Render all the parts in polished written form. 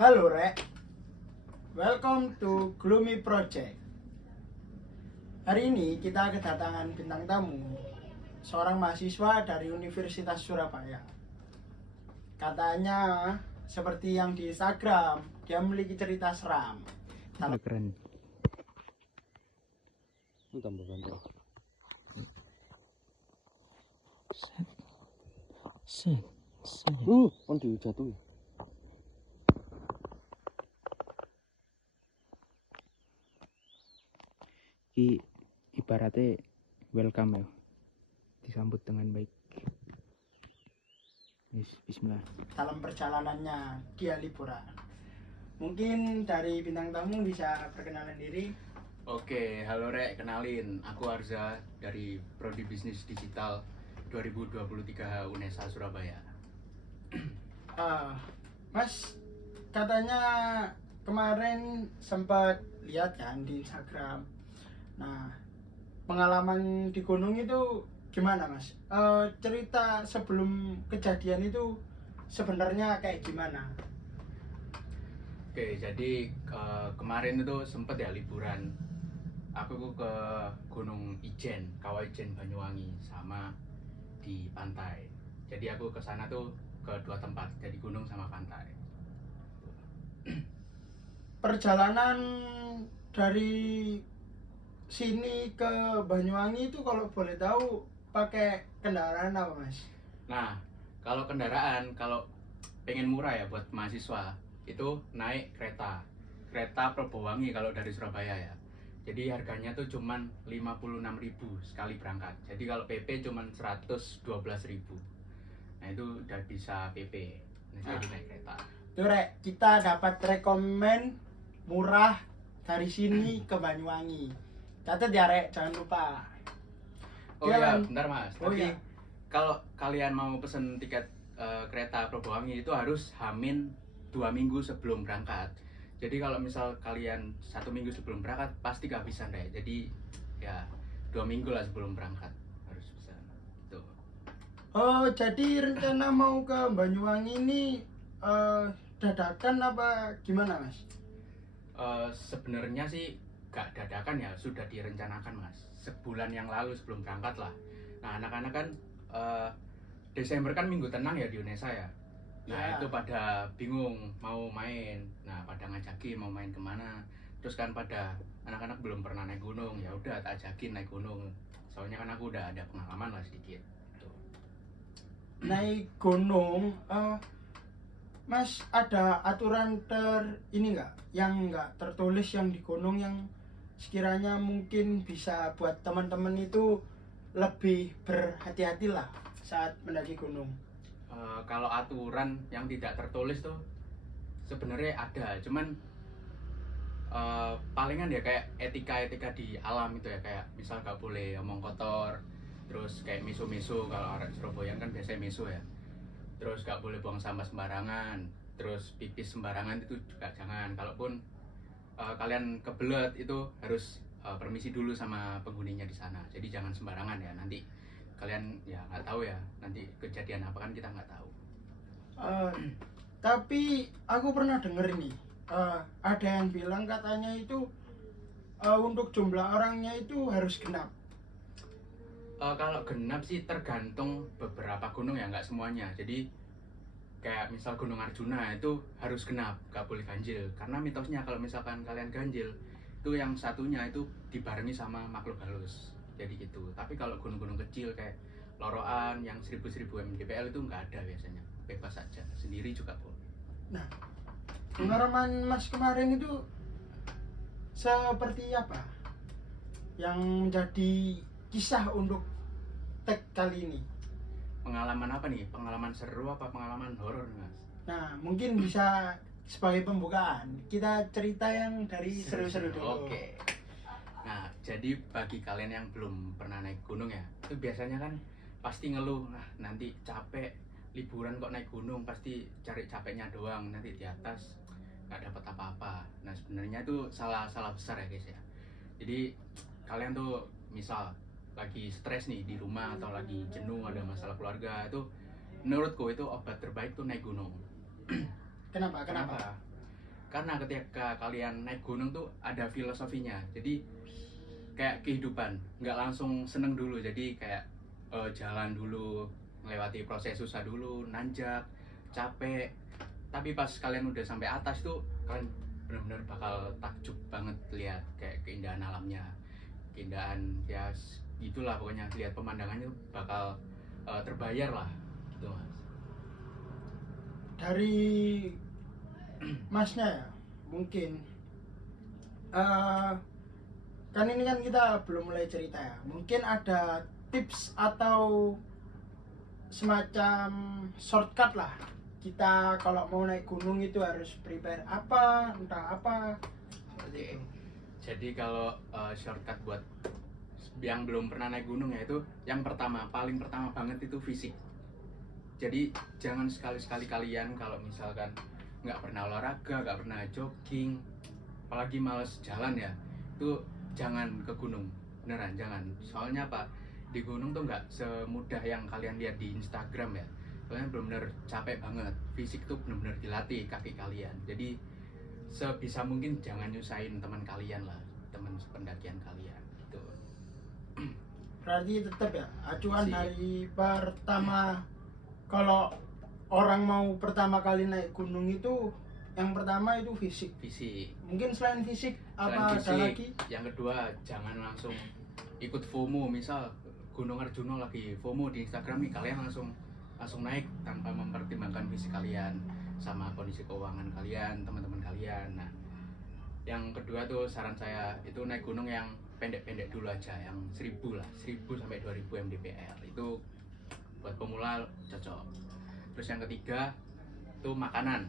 Halo Rek, welcome to Gloomy Project. Hari ini kita kedatangan bintang tamu, seorang mahasiswa dari Universitas Surabaya. Katanya seperti yang di Instagram, dia memiliki cerita seram. Keren. Lu tambah bantu. Set. Kan dijatuhi. Ibaratnya welcome ya. Disambut dengan baik. Bismillah. Dalam perjalanannya dia liburan. Mungkin dari bintang tamu bisa perkenalan diri. Oke, halo Rek, kenalin. Aku Arza dari Prodi Bisnis Digital 2023 UNESA Surabaya. Mas, katanya kemarin sempat lihat kan di Instagram. Nah, pengalaman di gunung itu gimana Mas? Cerita sebelum kejadian itu sebenarnya kayak gimana? Oke, jadi kemarin itu sempet ya liburan. Aku ke Gunung Ijen, Kawah Ijen Banyuwangi, sama di pantai. Jadi aku ke sana tuh ke dua tempat, jadi gunung sama pantai. Perjalanan dari sini ke Banyuwangi itu kalau boleh tahu pakai kendaraan apa Mas? Nah, kalau kendaraan, kalau pengen murah ya buat mahasiswa, itu naik kereta Probowangi kalau dari Surabaya ya. Jadi harganya tuh cuman 56.000 sekali berangkat. Jadi kalau PP cuman 112.000. Nah itu udah bisa PP. Nah, jadi naik kereta. Tuh Rek, kita dapat rekomen murah dari sini ke Banyuwangi. Catat ya Rek, jangan lupa. Oh Dia iya, kan- bentar Mas. Oh Tapi iya. kalau kalian mau pesen tiket kereta Probowangi itu harus hamin 2 minggu sebelum berangkat. Jadi kalau misal kalian 1 minggu sebelum berangkat pasti kehabisan deh. Jadi ya 2 minggu lah sebelum berangkat harus pesan. Tuh. Oh, jadi rencana mau ke Banyuwangi ini dadakan apa gimana Mas? Sebenarnya sih gak dadakan ya, sudah direncanakan Mas. Sebulan yang lalu sebelum berangkat lah. Nah anak-anak kan Desember kan minggu tenang ya di UNESA ya. Nah Ya. itu pada bingung mau main. Nah pada ngajakin mau main kemana. Terus kan pada anak-anak belum pernah naik gunung. Ya udah tak ajakin naik gunung. Soalnya kan aku udah ada pengalaman lah sedikit. Tuh. Naik gunung, Mas ada aturan ini nggak, yang nggak tertulis yang di gunung yang sekiranya mungkin bisa buat teman-teman itu lebih berhati-hati lah saat mendaki gunung. Kalau aturan yang tidak tertulis tuh sebenarnya ada, cuman palingan ya kayak etika di alam itu ya, kayak misal gak boleh omong kotor, terus kayak miso kalau orang Surabaya kan biasanya miso ya, terus gak boleh buang sampah sembarangan, terus pipis sembarangan itu juga jangan. Kalaupun kalian kebelet itu harus permisi dulu sama penghuninya di sana, jadi jangan sembarangan ya, nanti kalian ya nggak tahu ya nanti kejadian apa kan kita nggak tahu. Eh, tapi aku pernah denger ini, ada yang bilang katanya itu untuk jumlah orangnya itu harus genap. Kalau genap sih tergantung beberapa gunung ya, nggak semuanya. Jadi kayak misal Gunung Arjuna itu harus genap, nggak boleh ganjil. Karena mitosnya kalau misalkan kalian ganjil, itu yang satunya itu dibarengi sama makhluk halus. Jadi gitu. Tapi kalau gunung-gunung kecil kayak Loroan yang 1000 mdpl itu nggak ada biasanya. Bebas saja, sendiri juga boleh. Nah, pengalaman Mas kemarin itu seperti apa? Yang menjadi kisah untuk tag kali ini. Pengalaman apa nih? Pengalaman seru apa pengalaman horor nih, Mas? Nah, mungkin bisa sebagai pembukaan kita cerita yang dari seru-seru dulu. Oke. Nah, jadi bagi kalian yang belum pernah naik gunung ya, itu biasanya kan pasti ngeluh, nah nanti capek, liburan kok naik gunung, pasti cari capeknya doang, nanti di atas nggak dapat apa-apa. Nah sebenarnya itu salah besar ya guys ya. Jadi kalian tuh misal lagi stres nih di rumah atau lagi jenuh ada masalah keluarga, itu menurutku itu obat terbaik tuh naik gunung. Kenapa? karena ketika kalian naik gunung tuh ada filosofinya, jadi kayak kehidupan, nggak langsung seneng dulu, jadi kayak jalan dulu, melewati proses susah dulu, nanjak, capek, tapi pas kalian udah sampai atas tuh kalian benar-benar bakal takjub banget lihat kayak keindahan alamnya, keindahan ya gitulah pokoknya, lihat pemandangannya bakal terbayar lah gitu mas. Dari masnya ya, mungkin kan ini kan kita belum mulai cerita ya, mungkin ada tips atau semacam shortcut lah, kita kalau mau naik gunung itu harus prepare apa, entah apa seperti itu. Jadi kalau shortcut buat yang belum pernah naik gunung ya, itu yang pertama, paling pertama banget itu fisik. Jadi jangan sekali-sekali kalian kalau misalkan nggak pernah olahraga, nggak pernah jogging, apalagi males jalan ya, itu jangan ke gunung, beneran jangan. Soalnya apa, di gunung tuh nggak semudah yang kalian lihat di Instagram ya, kalian benar-benar capek banget, fisik tuh benar-benar dilatih kaki kalian. Jadi sebisa mungkin jangan nyusahin teman kalian lah, teman pendakian kalian gitu. Berarti tetap ya acuan Fisik. dari pertama, kalau orang mau pertama kali naik gunung itu yang pertama itu fisik. Fisik. Mungkin selain fisik Selain apa ada fisik, lagi? yang kedua jangan langsung ikut FOMO. Misal Gunung Arjuna lagi FOMO di Instagram nih, kalian langsung naik tanpa mempertimbangkan fisik kalian sama kondisi keuangan kalian, teman-teman kalian. Nah, yang kedua tuh saran saya itu naik gunung yang pendek-pendek dulu aja, yang 1000 lah, 1000 sampai 2000 mdpl itu buat pemula cocok. Terus yang ketiga tuh makanan.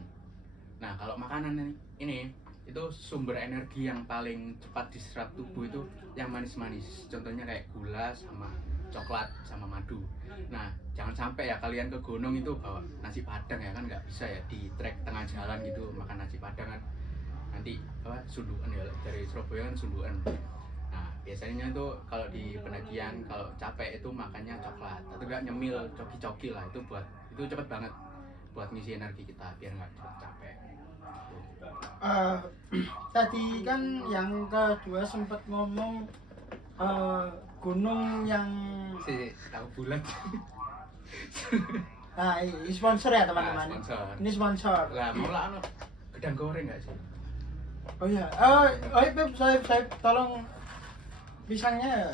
Nah, kalau makanan ini itu sumber energi yang paling cepat diserap tubuh itu yang manis-manis. Contohnya kayak gula sama coklat sama madu. Nah, jangan sampai ya kalian ke gunung itu bawa nasi padang ya, kan nggak bisa ya, di trek tengah jalan gitu makan nasi padang kan nanti sundukan ya, dari Surabaya kan sundukan. Nah, biasanya tuh kalau di pendakian kalau capek itu makannya coklat atau enggak nyemil coki-coki lah, itu cepet banget buat ngisi energi kita biar nggak cepet capek. Eh, Tadi kan yang kedua sempat ngomong gunung yang Tahu bulat. nah ini sponsor ya teman-teman. Nah, sponsor. Ini sponsor. Lah mau lah gedang goreng nggak sih? Oh iya, Beb, saya tolong pisangnya.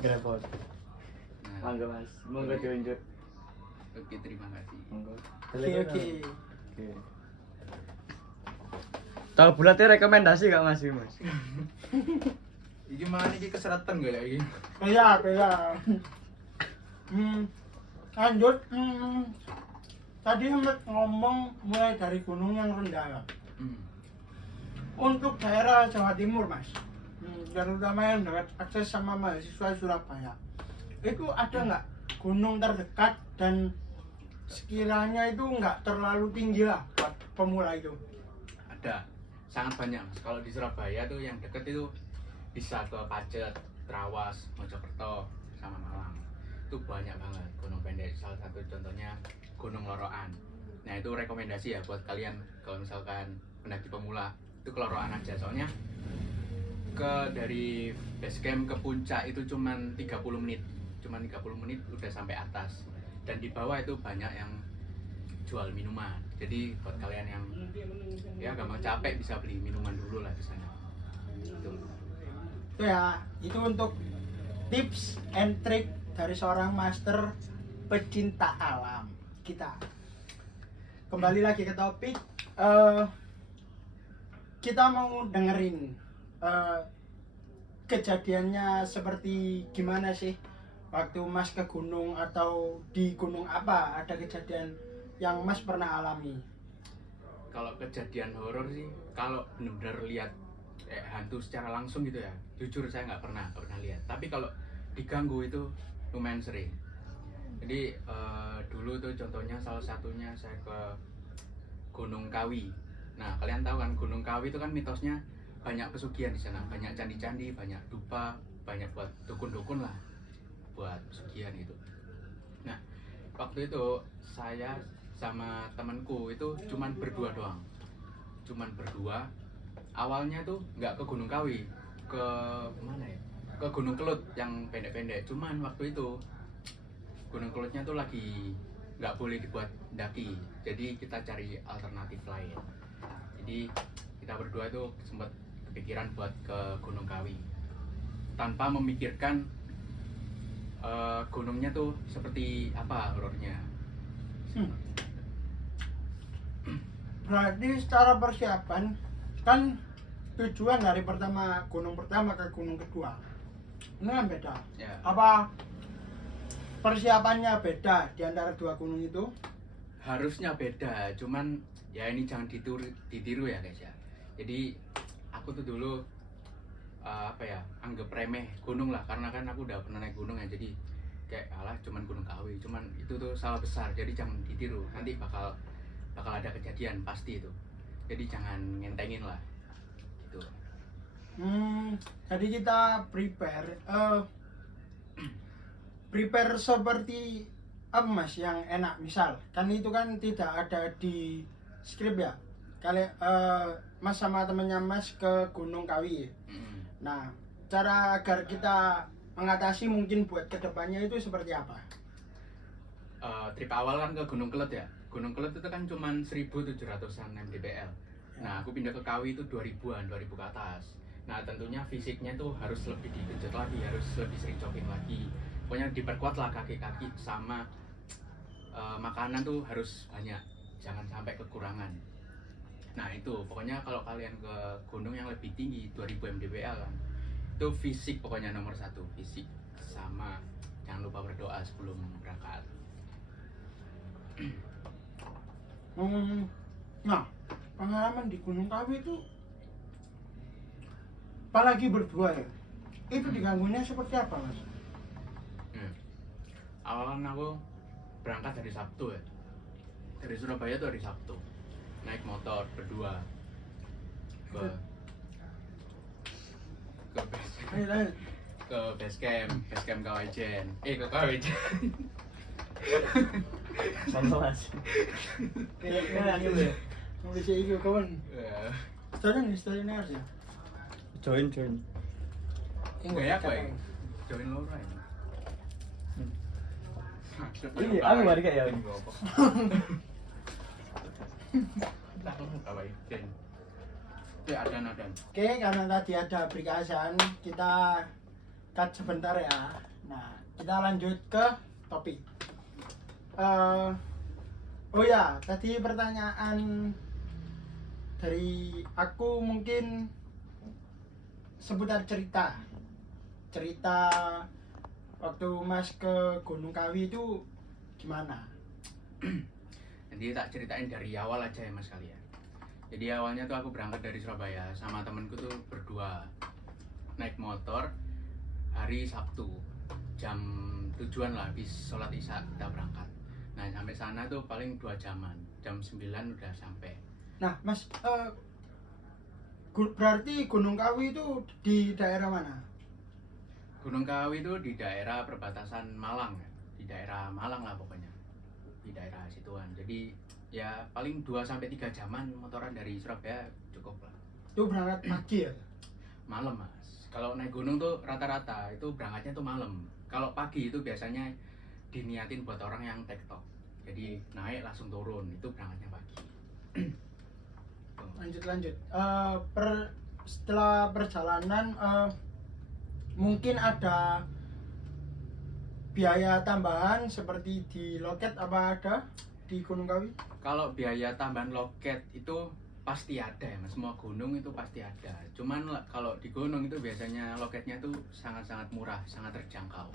Grepot. Nah, Mangga mas, monggo diunjuk. oke, terima kasih. Monggo. Oke. Oke. Tahu bulatnya rekomendasi gak mas? Mas? Iki mana iki keseratan gak ya iki? Iya. Lanjut. Tadi sempat ngomong mulai dari gunung yang rendah ya. Untuk daerah Jawa Timur mas, dan utama yang dekat akses sama mahasiswa Surabaya, itu ada nggak gunung terdekat dan sekiranya itu nggak terlalu tinggi lah buat pemula itu? Ada, sangat banyak mas. Kalau di Surabaya tuh yang deket itu bisa ke Pacet, Trawas, Mojokerto, sama Malang. Itu banyak banget gunung pendek. Salah satu contohnya Gunung Loroan. Nah itu rekomendasi ya buat kalian kalau misalkan pendaki pemula, itu ke Loroan aja. Soalnya dari base camp ke puncak itu cuman 30 menit. Cuman 30 menit udah sampai atas. Dan di bawah itu banyak yang jual minuman. Jadi buat kalian yang ya gampang capek bisa beli minuman dulu lah di sana. Gitu. Itu ya, itu untuk tips and trick dari seorang master pecinta alam kita. Kembali lagi ke topik, kita mau dengerin kejadiannya seperti gimana sih waktu mas ke gunung, atau di gunung apa ada kejadian yang mas pernah alami? Kalau kejadian horor sih, kalau benar-benar lihat hantu secara langsung gitu ya, jujur saya nggak pernah lihat. Tapi kalau diganggu itu lumayan sering. Jadi dulu tuh contohnya salah satunya saya ke Gunung Kawi. Nah kalian tahu kan Gunung Kawi itu kan mitosnya banyak pesugihan di sana, banyak candi-candi, banyak dupa, banyak buat dukun-dukun lah, buat pesugihan gitu. Nah waktu itu saya sama temanku itu cuman berdua doang. cuman berdua. Awalnya tuh nggak ke Gunung Kawi, ke mana ya? Ke Gunung Kelut yang pendek-pendek. Cuman waktu itu Gunung Kelutnya tuh lagi nggak boleh dibuat daki, jadi kita cari alternatif lain. Jadi kita berdua itu sempat kepikiran buat ke Gunung Kawi tanpa memikirkan gunungnya tuh seperti apa horornya. Berarti secara persiapan kan tujuan dari gunung pertama ke gunung kedua ini kan beda. Ya, Apa persiapannya beda di antara dua gunung itu? harusnya beda, cuman ya ini jangan ditiru ya guys ya. Jadi aku tuh dulu apa ya, anggap remeh gunung lah, karena kan aku udah pernah naik gunung ya, jadi kayak alah cuman Gunung Kawi, cuman itu tuh salah besar, jadi jangan ditiru, nanti bakal ada kejadian pasti itu, jadi jangan ngentengin lah gitu. Jadi kita prepare seperti apa mas yang enak, misal kan itu kan tidak ada di skrip ya, kali mas sama temennya mas ke Gunung Kawi. Nah, cara agar kita mengatasi mungkin buat kedepannya itu seperti apa? Trip awal kan ke Gunung Kelut ya. Gunung Kelut itu kan cuman 1.700-an mdpl. Nah, aku pindah ke Kawi itu 2000-an, 2000 ke atas. Nah, tentunya fisiknya tuh harus lebih digenjot lagi, harus lebih sering jogging lagi. Pokoknya diperkuat lah kaki-kaki, sama makanan tuh harus banyak, jangan sampai kekurangan. Nah, itu pokoknya kalau kalian ke gunung yang lebih tinggi 2000 mdpl kan, itu fisik pokoknya nomor satu, fisik, sama jangan lupa berdoa sebelum berangkat. Nah, pengalaman di Gunung Kawi itu apalagi berdua ya, itu diganggunya seperti apa mas? Awalan aku berangkat dari Sabtu ya, dari Surabaya tuh hari Sabtu, naik motor berdua ke base camp Kawajen, ke Kawajen. Sama mas. Kayak gitu ya. Mau bisa ikut kawan. Story harus ya. Join. Enggak ya apa ya? Join lo right. Iya, aku balik ya. Tak mau Kawajen. Ya ada. Oke, karena tadi ada perikasan, kita cut sebentar ya. Nah, kita lanjut ke topik. Oh ya, tadi pertanyaan dari aku mungkin seputar cerita waktu Mas ke Gunung Kawi itu gimana? Jadi tak ceritain dari awal aja ya mas kalian. Jadi awalnya tuh aku berangkat dari Surabaya sama temenku tuh berdua, naik motor hari Sabtu jam 7-an lah, habis sholat isya kita berangkat. Nah sampai sana tuh paling 2 jaman, jam 9 udah sampai. Nah mas, berarti Gunung Kawi itu di daerah mana? Gunung Kawi itu di daerah perbatasan Malang ya, di daerah Malang lah pokoknya, di daerah situan. Jadi ya paling 2-3 jaman motoran dari Surabaya cukup lah. Itu berangkat pagi ya? Malam mas, kalau naik gunung tuh rata-rata itu berangkatnya tuh malam. Kalau pagi itu biasanya diniatin buat orang yang tektok, jadi naik langsung turun, itu berangkatnya pagi. Lanjut. Setelah perjalanan mungkin ada biaya tambahan seperti di loket, apa ada di Gunung Kawi? Kalau biaya tambahan loket itu pasti ada ya mas, semua gunung itu pasti ada. Cuman kalau di gunung itu biasanya loketnya tuh sangat-sangat murah, sangat terjangkau.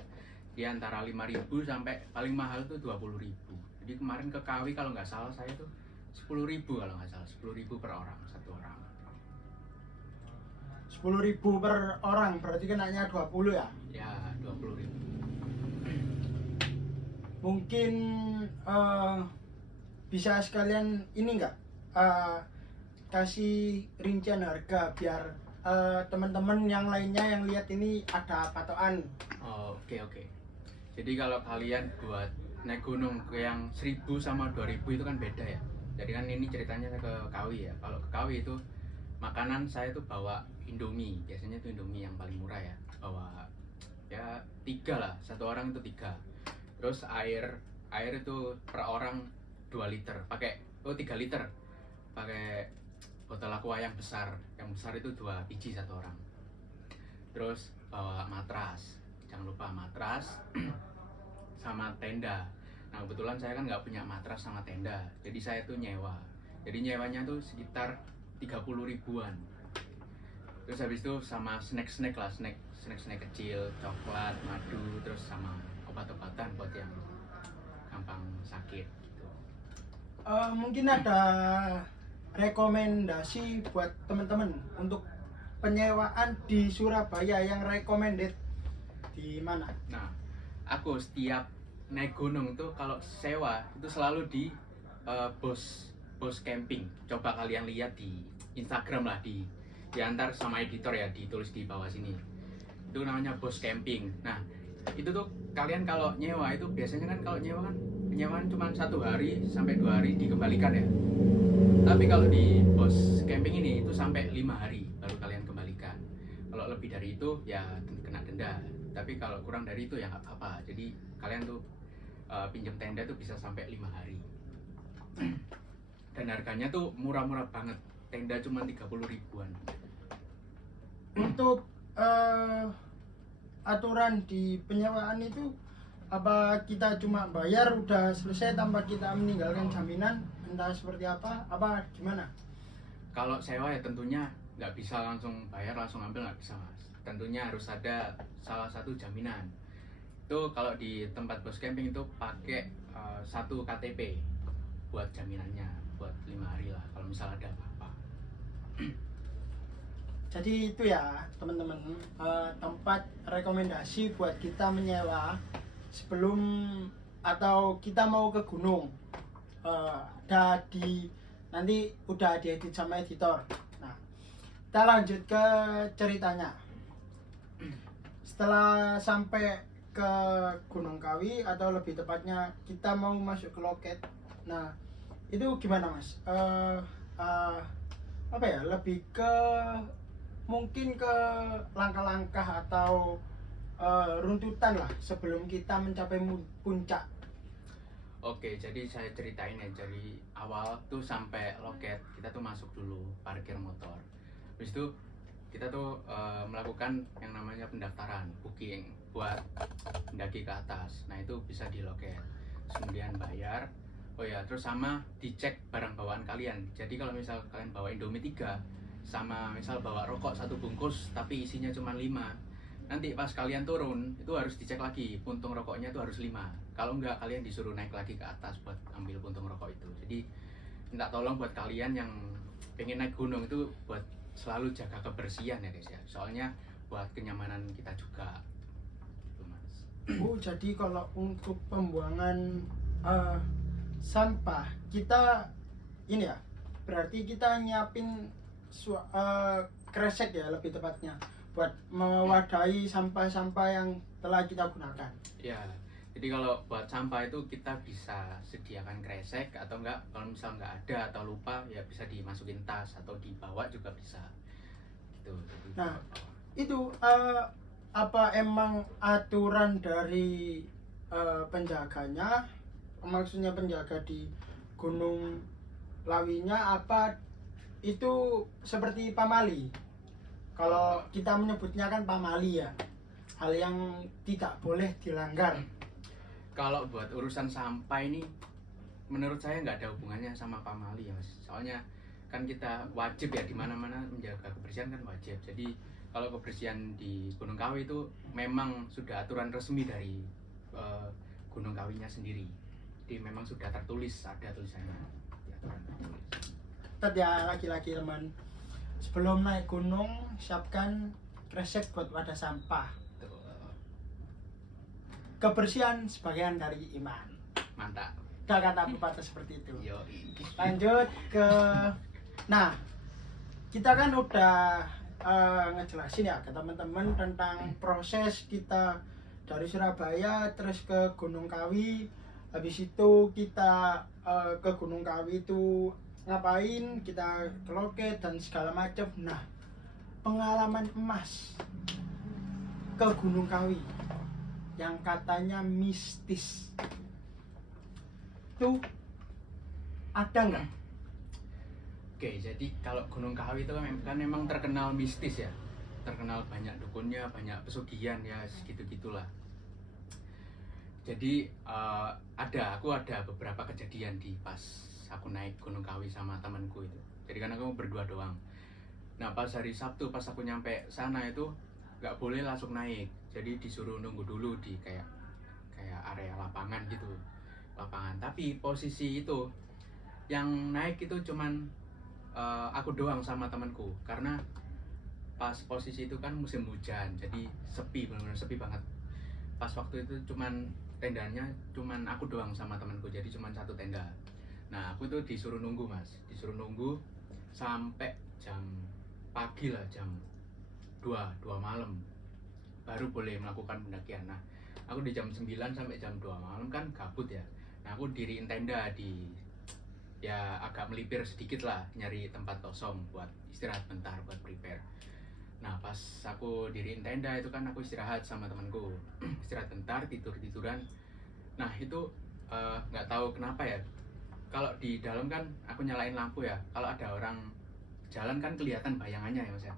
Di antara 5.000 sampai paling mahal tuh 20.000. Jadi kemarin ke Kawi kalau nggak salah saya tuh 10.000 kalau nggak salah, 10.000 per orang, satu orang. 10.000 per orang, berarti kenanya 20 ya? Ya 20.000. Mungkin bisa sekalian ini enggak kasih rincian harga biar teman-teman yang lainnya yang lihat ini ada patokan. Oke. Jadi kalau kalian buat naik gunung ke yang 1.000 sama 2.000 itu kan beda ya. Jadi kan ini ceritanya saya ke Kawi ya. Kalau ke Kawi itu makanan saya tuh bawa Indomie. Biasanya tuh Indomie yang paling murah ya. Bawa ya 3 lah, satu orang itu 3. Terus air itu per orang 2 liter. Pakai 3 liter. Pakai botol aqua yang besar. Yang besar itu 2 biji satu orang. Terus bawa matras. Jangan lupa matras sama tenda. Nah kebetulan saya kan nggak punya matras sama tenda, jadi saya tuh nyewa. Jadi nyewanya tuh sekitar 30 ribuan. Terus habis itu sama snack kecil, coklat, madu, terus sama obat-obatan buat yang gampang sakit gitu. Mungkin ada rekomendasi buat teman-teman untuk penyewaan di Surabaya yang recommended di mana? Nah, aku setiap naik gunung tuh kalau sewa itu selalu di bos camping. Coba kalian lihat di Instagram lah, diantar sama editor ya, ditulis di bawah sini. Itu namanya bos camping. Nah, itu tuh kalian kalau nyewa itu biasanya kan kalau nyewa kan penyewaan cuma 1 hari sampai 2 hari dikembalikan ya. Tapi kalau di bos camping ini itu sampai 5 hari baru kalian kembalikan. Kalau lebih dari itu ya kena denda. Tapi kalau kurang dari itu ya nggak apa-apa. Jadi kalian tuh pinjam tenda tuh bisa sampai 5 hari. Dan harganya tuh murah-murah banget. Tenda cuma 30 ribuan. Untuk aturan di penyewaan itu, apa kita cuma bayar udah selesai tanpa kita meninggalkan jaminan, entah seperti apa gimana? Kalau sewa ya tentunya nggak bisa langsung bayar langsung ambil, nggak bisa mas. Tentunya harus ada salah satu jaminan. Itu kalau di tempat bos camping itu pakai 1 KTP buat jaminannya, buat 5 hari lah kalau misal ada apa-apa. Jadi itu ya teman-teman, tempat rekomendasi buat kita menyewa sebelum atau kita mau ke gunung. Nanti udah diedit sama editor. Nah, kita lanjut ke ceritanya. Setelah sampai ke Gunung Kawi atau lebih tepatnya kita mau masuk ke loket. Nah, itu gimana mas? Apa ya? Lebih ke mungkin ke langkah-langkah atau runtutan lah sebelum kita mencapai puncak. Oke, jadi saya ceritain ya dari awal tuh sampai loket kita tuh masuk dulu parkir motor. Habis itu kita tuh melakukan yang namanya pendaftaran, booking buat mendaki ke atas. Nah itu bisa di loket. Terus kemudian bayar. Oh ya, terus sama dicek barang bawaan kalian. Jadi kalau misal kalian bawa Indomie 3 sama misal bawa rokok 1 bungkus tapi isinya cuma 5, nanti pas kalian turun itu harus dicek lagi puntung rokoknya itu harus 5. Kalau enggak kalian disuruh naik lagi ke atas buat ambil puntung rokok itu. Jadi minta tolong buat kalian yang pengen naik gunung itu buat selalu jaga kebersihan ya guys ya. Soalnya buat kenyamanan kita juga. Gitu, Mas. Oh, jadi kalau untuk pembuangan sampah kita ini ya, berarti kita nyiapin kresek ya lebih tepatnya buat mewadahi sampah-sampah yang telah kita gunakan. Ya, jadi kalau buat sampah itu kita bisa sediakan kresek atau enggak kalau misal nggak ada atau lupa ya bisa dimasukin tas atau dibawa juga bisa. Gitu. Jadi Nah, bawa. itu apa emang aturan dari penjaganya, maksudnya penjaga di Gunung Lawinya, apa itu seperti pamali? Kalau kita menyebutnya kan pamali ya, hal yang tidak boleh dilanggar. Kalau buat urusan sampah ini menurut saya nggak ada hubungannya sama pamali ya mas. Soalnya kan kita wajib ya di mana-mana menjaga kebersihan kan wajib. Jadi kalau kebersihan di Gunung Kawi itu memang sudah aturan resmi dari Gunung Kawinya sendiri. Jadi memang sudah tertulis, ada tulisannya di aturan tertulis. Tetap ya laki-laki teman, sebelum naik gunung siapkan kresek buat wadah sampah. Tuh, Kebersihan sebagian dari iman. mantap. Ada kata pepatah seperti itu. Yo. Lanjut ke, nah kita kan udah ngejelasin ya ke teman-teman tentang proses kita dari Surabaya terus ke Gunung Kawi, Habis itu kita ke Gunung Kawi itu ngapain, kita ke loket dan segala macam. Nah, pengalaman emas ke Gunung Kawi yang katanya mistis itu ada nggak? Oke, jadi kalau Gunung Kawi itu kan memang terkenal mistis ya, terkenal banyak dukunnya, banyak pesugihan ya, segitu-gitulah. Jadi aku ada beberapa kejadian di pas aku naik Gunung Kawi sama temanku itu. Jadi kan aku berdua doang. Nah pas hari Sabtu pas aku nyampe sana itu nggak boleh langsung naik. Jadi disuruh nunggu dulu di kayak area lapangan gitu, lapangan. Tapi posisi itu yang naik itu cuman aku doang sama temanku, karena pas posisi itu kan musim hujan, jadi sepi, benar-benar sepi banget. Pas waktu itu tendanya cuman aku doang sama temanku, jadi cuman satu tenda. Nah aku tuh disuruh nunggu mas, disuruh nunggu sampai jam pagi lah, jam 2 malam baru boleh melakukan pendakian. Nah aku di jam 9 sampai jam 2 malam kan gabut ya. Nah aku diriin tenda di ya agak melipir sedikit lah, nyari tempat kosong buat istirahat bentar, buat prepare. Nah pas aku diriin tenda itu kan aku istirahat sama temanku istirahat bentar, tiduran. Nah itu nggak tahu kenapa ya, kalau di dalam kan aku nyalain lampu ya, kalau ada orang jalan kan kelihatan bayangannya ya mas ya.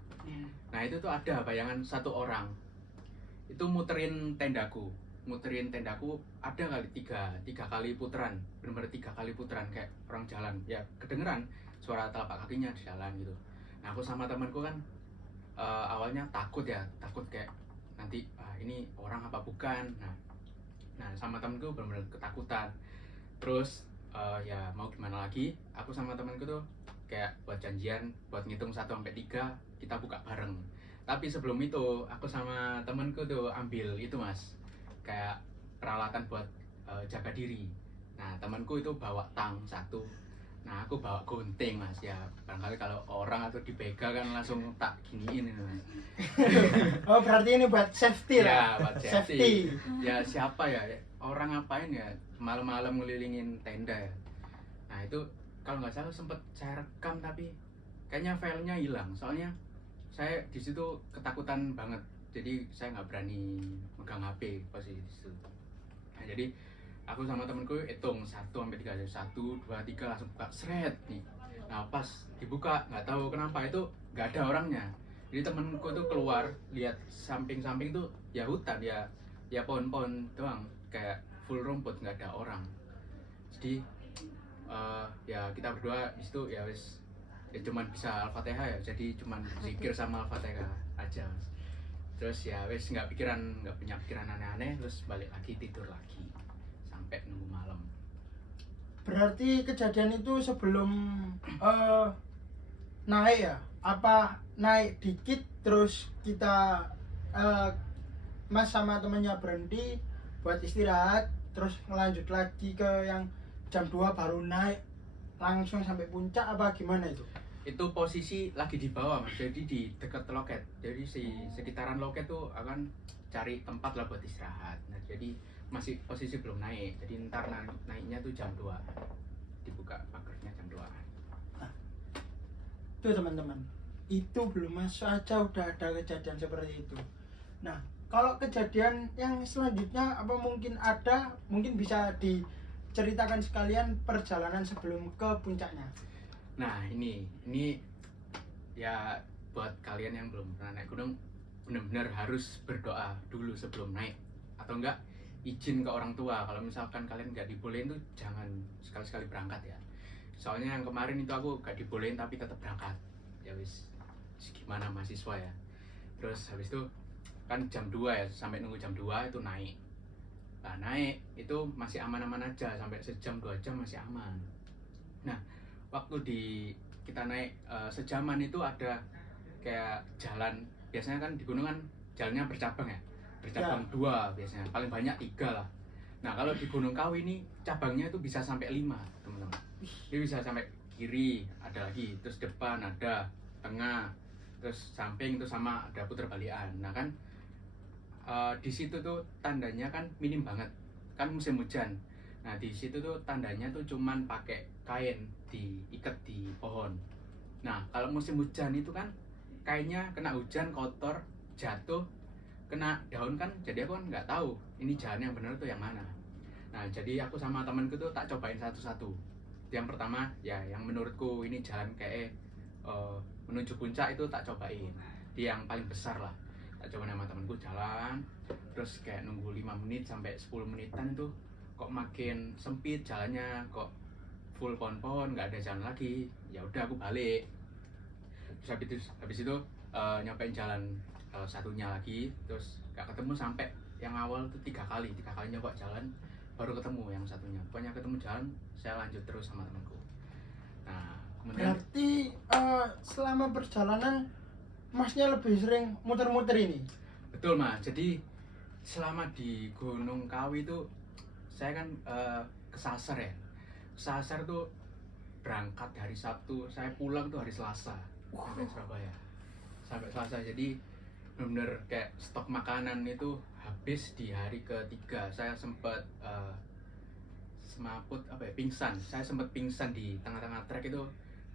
Nah itu tuh ada bayangan satu orang itu muterin tendaku ada kali tiga kali putaran, benar-benar 3 kali putaran kayak orang jalan ya, kedengeran suara telapak kakinya di jalan gitu. Nah aku sama temanku kan awalnya takut kayak nanti ini orang apa bukan. Nah sama temanku benar-benar ketakutan. Terus ya mau gimana lagi, aku sama temanku tuh kayak buat janjian buat ngitung 1 sampai 3 kita buka bareng. Tapi sebelum itu aku sama temanku tuh ambil itu mas, kayak peralatan buat jaga diri. Nah temanku itu bawa tang 1, nah aku bawa gunting mas, ya barangkali kalau orang atau dibegal kan langsung tak giniin itu mas. Oh berarti ini buat safety Ya lah. buat safety. Ya siapa ya orang ngapain ya malam-malam ngelilingin tenda ya. Nah itu kalau nggak salah sempet saya rekam, tapi kayaknya filenya hilang, soalnya saya di situ ketakutan banget, jadi saya nggak berani megang HP posisi itu. Nah jadi aku sama temenku hitung 1 sampai 3, 1, 2, 3 langsung buka seret nih. Nah pas dibuka nggak tahu kenapa itu nggak ada orangnya. Jadi temenku tuh keluar lihat samping-samping tuh ya hutan ya pohon-pohon doang, kayak full rumput, nggak ada orang. Jadi ya kita berdua di situ ya wis ya cuman bisa Al-Fatihah ya, jadi cuman zikir sama Al-Fatihah aja mas. Terus ya wis nggak punya pikiran aneh-aneh, terus balik lagi tidur lagi sampai nunggu malam. Berarti kejadian itu sebelum naik ya? Apa naik dikit terus kita mas sama temennya berhenti buat istirahat, terus ngelanjut lagi ke yang jam 2 baru naik langsung sampai puncak, apa gimana itu? Itu posisi lagi di bawah mas, jadi di dekat loket, jadi sekitaran loket tuh akan cari tempat lah buat istirahat. Nah jadi masih posisi belum naik, jadi ntar naiknya tuh jam 2, dibuka pagernya jam 2. Tuh teman-teman, itu belum masuk aja udah ada kejadian seperti itu. Nah kalau kejadian yang selanjutnya apa mungkin bisa diceritakan sekalian perjalanan sebelum ke puncaknya. Nah ini ya buat kalian yang belum pernah naik gunung, benar-benar harus berdoa dulu sebelum naik, atau enggak izin ke orang tua. Kalau misalkan kalian nggak dibolehin tuh jangan sekali-sekali berangkat ya. Soalnya yang kemarin itu aku nggak dibolehin tapi tetap berangkat. Ya wis gimana mahasiswa ya. Terus habis itu kan jam 2 ya, sampai nunggu jam 2 itu naik. Nah naik itu masih aman-aman aja, sampai sejam 2 jam masih aman. Nah waktu kita naik sejaman itu ada kayak jalan, biasanya kan di gunung kan jalannya bercabang ya, bercabang ya. 2 biasanya, paling banyak 3 lah. Nah kalau di Gunung Kawi ini cabangnya itu bisa sampai 5 teman-teman. Dia bisa sampai kiri ada lagi, terus depan ada, tengah, terus samping itu sama ada puter balikan. Nah kan di situ tuh tandanya kan minim banget, kan musim hujan. Nah di situ tuh tandanya tuh cuman pakai kain diikat di pohon. Nah kalau musim hujan itu kan kainnya kena hujan kotor, jatuh, kena daun kan, jadi aku kan nggak tahu ini jalan yang benar tuh yang mana. Nah jadi aku sama temanku tuh tak cobain satu-satu. Yang pertama ya yang menurutku ini jalan kayak menuju puncak itu tak cobain, dia yang paling besar lah. Tak coba sama temanku jalan, terus kayak nunggu 5 menit sampai 10 menitan itu kok makin sempit jalannya, kok full pohon-pohon, nggak ada jalan lagi. Ya udah aku balik. Terus habis itu nyampein jalan satunya lagi, terus nggak ketemu sampai yang awal tuh tiga kali nyoba jalan baru ketemu yang satunya. Pokoknya ketemu jalan, saya lanjut terus sama temanku. Nah kemudian Berarti selama perjalanan masnya lebih sering muter-muter ini. betul mas, jadi selama di Gunung Kawi itu saya kan kesasar ya. Kesasar tuh berangkat hari Sabtu, saya pulang tuh hari Selasa sampai Surabaya. Sampai Selasa, jadi benar-benar kayak stok makanan itu habis di hari ketiga. Saya sempat semaput pingsan. Saya sempat pingsan di tengah-tengah trek itu,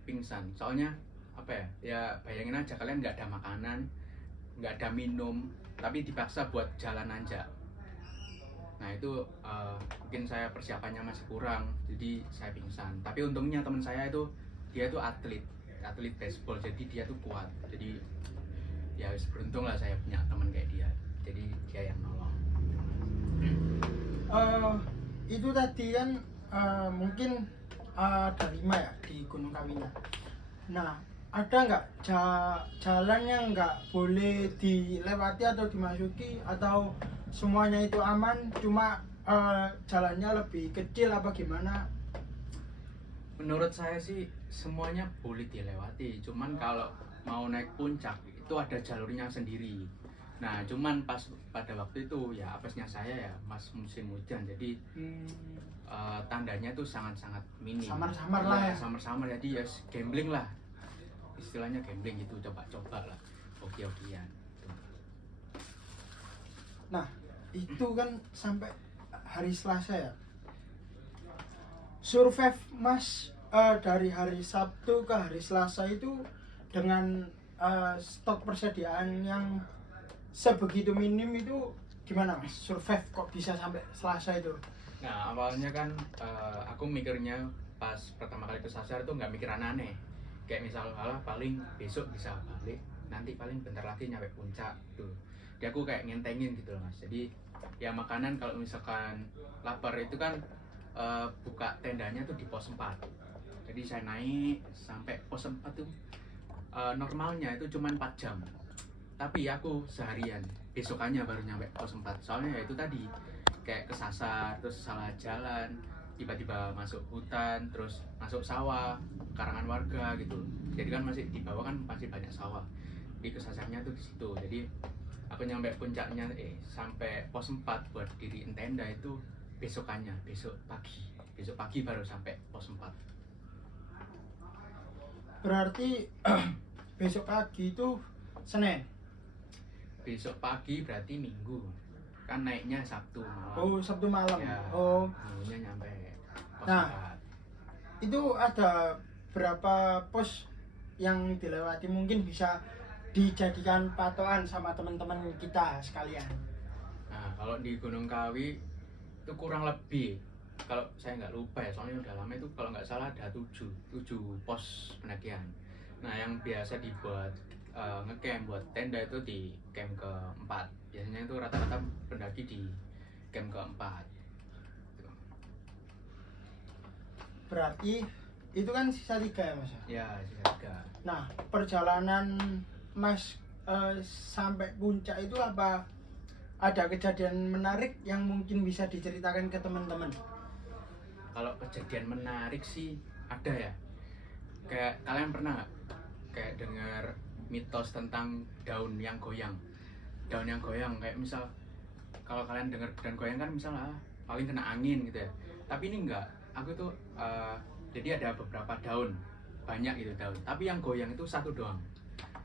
pingsan. Soalnya ya bayangin aja kalian nggak ada makanan, nggak ada minum, tapi dipaksa buat jalan aja. Nah itu mungkin saya persiapannya masih kurang, jadi saya pingsan. Tapi untungnya teman saya itu dia tuh atlet baseball, jadi dia tuh kuat. Jadi ya beruntung lah saya punya teman kayak dia. Jadi dia yang nolong. Itu tadi kan mungkin ada 5 ya di Gunung Kawinya. Nah, ada nggak jalan yang nggak boleh dilewati atau dimasuki, atau semuanya itu aman, cuma jalannya lebih kecil apa gimana? Menurut saya sih semuanya boleh dilewati, cuman kalau mau naik puncak itu ada jalurnya sendiri. Nah cuman pas pada waktu itu ya apesnya saya ya mas musim hujan, jadi tandanya tuh sangat-sangat minim. Samar-samar lah ya. Samar-samar, jadi ya gambling lah, istilahnya gambling gitu, coba-coba lah, hoki-hokian. Nah, itu kan sampai hari Selasa ya. Survive Mas dari hari Sabtu ke hari Selasa itu dengan stok persediaan yang sebegitu minim itu gimana Mas? Survive kok bisa sampai Selasa itu? Nah awalnya kan aku mikirnya pas pertama kali ke Sasar tuh nggak mikir aneh-aneh, kayak misal paling besok bisa balik, nanti paling bentar lagi nyampe puncak tuh. Jadi aku kayak ngentengin gitu loh mas. Jadi ya makanan kalau misalkan lapar itu kan buka tendanya tuh di pos 4. Jadi saya naik sampai pos 4 tuh normalnya itu cuma 4 jam. Tapi aku seharian, besokannya baru nyampe pos 4. Soalnya ya itu tadi kayak kesasar, terus salah jalan, tiba-tiba masuk hutan, terus masuk sawah, karangan warga gitu. Jadi kan masih di bawah kan masih banyak sawah. Di kesasarnya tuh di situ. Jadi aku nyampe puncaknya sampai pos 4 buat diriin tenda itu besokannya, besok pagi baru sampai pos 4. Berarti besok pagi itu Senin. Besok pagi berarti Minggu, kan naiknya Sabtu malam. Oh, Sabtu malam. Ya, Oh. Minggunya nyampe pos Nah. 4. Itu ada berapa pos yang dilewati, mungkin bisa dijadikan patokan sama teman-teman kita sekalian. Nah kalau di Gunung Kawi itu kurang lebih, kalau saya nggak lupa ya soalnya udah lama, itu kalau nggak salah ada 7 pos pendakian. Nah yang biasa dibuat ngecamp buat tenda itu di camp ke-4. Biasanya itu rata-rata pendaki di camp ke-4. Berarti itu kan sisa 3 ya mas? Ya sisa 3. Nah, perjalanan mas sampai puncak itu apa ada kejadian menarik yang mungkin bisa diceritakan ke teman-teman? Kalau kejadian menarik sih ada ya. Kayak kalian pernah nggak kayak dengar mitos tentang daun yang goyang? Daun yang goyang kayak misal kalau kalian dengar daun goyang kan misalnya paling kena angin gitu ya. Tapi ini enggak. Aku tuh jadi ada beberapa daun, banyak gitu daun. Tapi yang goyang itu satu doang.